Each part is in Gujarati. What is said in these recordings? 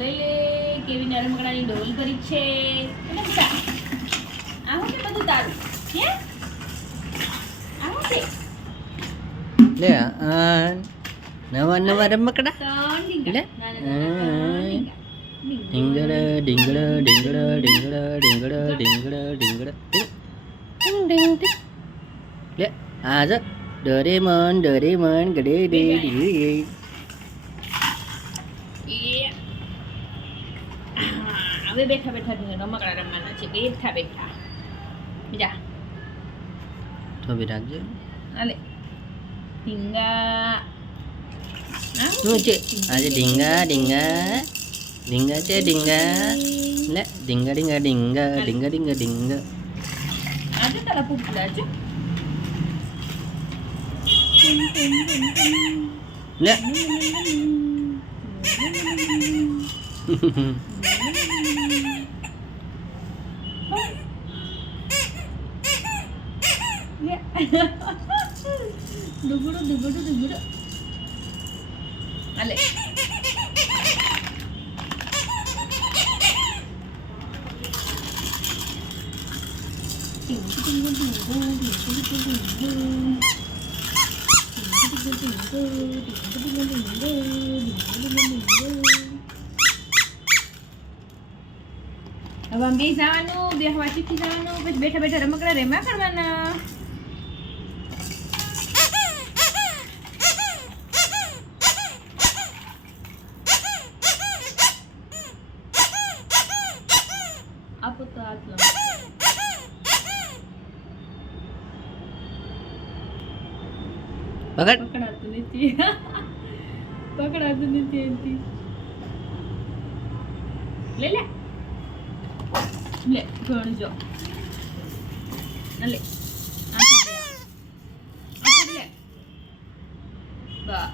લઈ લે કેવી રમકડાની ડોલ ભરી છે એટલે બેટા આવું કે બધું તારું હે આવું છે લે નવા નવા રમકડા ત્રણ ડીંગા લે. ના ડીંગા ડીંગડા ડીંગડા ડીંગડા ડીંગડા ડીંગડા ડીંગડા ડીંગડા ડીંગ ડીંગ ડીંગ. લે આ જો ડોરેમોન ગડે ડે ડી. હવે બેઠા બેઠા રમકડા રમવાના છે બેઠા બેઠા બીજા થોભી રાખજો. આલે ડીંગા શું છે આજે ડીંગા ડીંગા ડીંગા છે ડીંગા. લે ડીંગા ડીંગા ડીંગા ડીંગા ડીંગા ડીંગા. આજે તારા પૂપડા છે લે દુગડો આલે હવે આમ બે જવાનું બે હવા શીખી જવાનું પછી બેઠા બેઠા રમકડા રેમા કરવાના આપો તો આટલો પકડ પકડાતું નથી એનથી લે લે લે ગણજો લે આપો લે બસ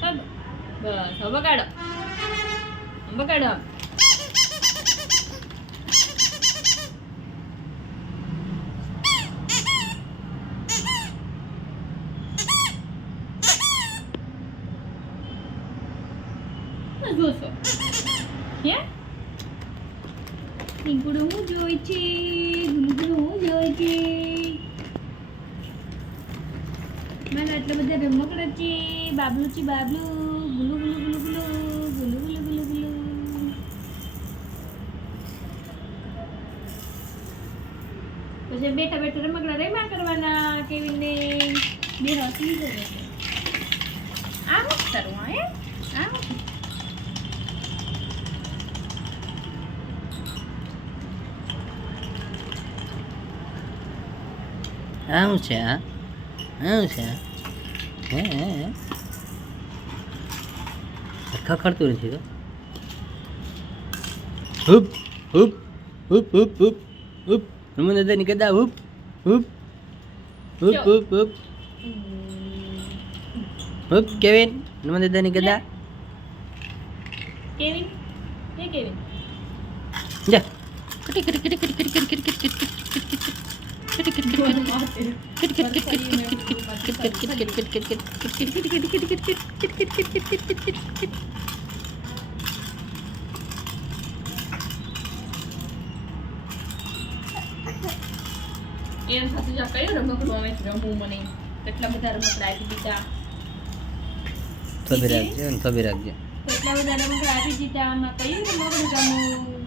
બસ હવે બગાડો બગાડો જોશો હે ટીંકુડું હું જોઈ છે ગુલુગુલું હું જોઈ છે મારા આટલા બધા રમકડા છે બાબલું છે બાબલું ગુલુ ગુલુ ગુલુ ગુલુ ગુલુ ગુલુ ગુલુ ગુલુ પછી બેઠા બેઠા રમકડા રેમા કરવાના કેવીને બે હસી જશે આમ કરું હે આમ આવું છે આ આવું છે હે ખખડતું નથી તો હુપ હુપ હુપ હુપ હુપ હુપ નમન દાદાની ગદા હુપ હુપ હુપ હુપ હુપ હુપ કેવિન નમન દાદાની ગદા કેવિન હે કેવિન જા કટી કટી કટી કટી કટી કટી કટી કટી એમ થતું જા કયું રમકડું આવે છે રમવું મને કેટલા બધા રમકડા આપી દીધા થોભી રાખજો કેટલા બધા રમકડા આપી દીધા આમાં કયું રમકડું ગમું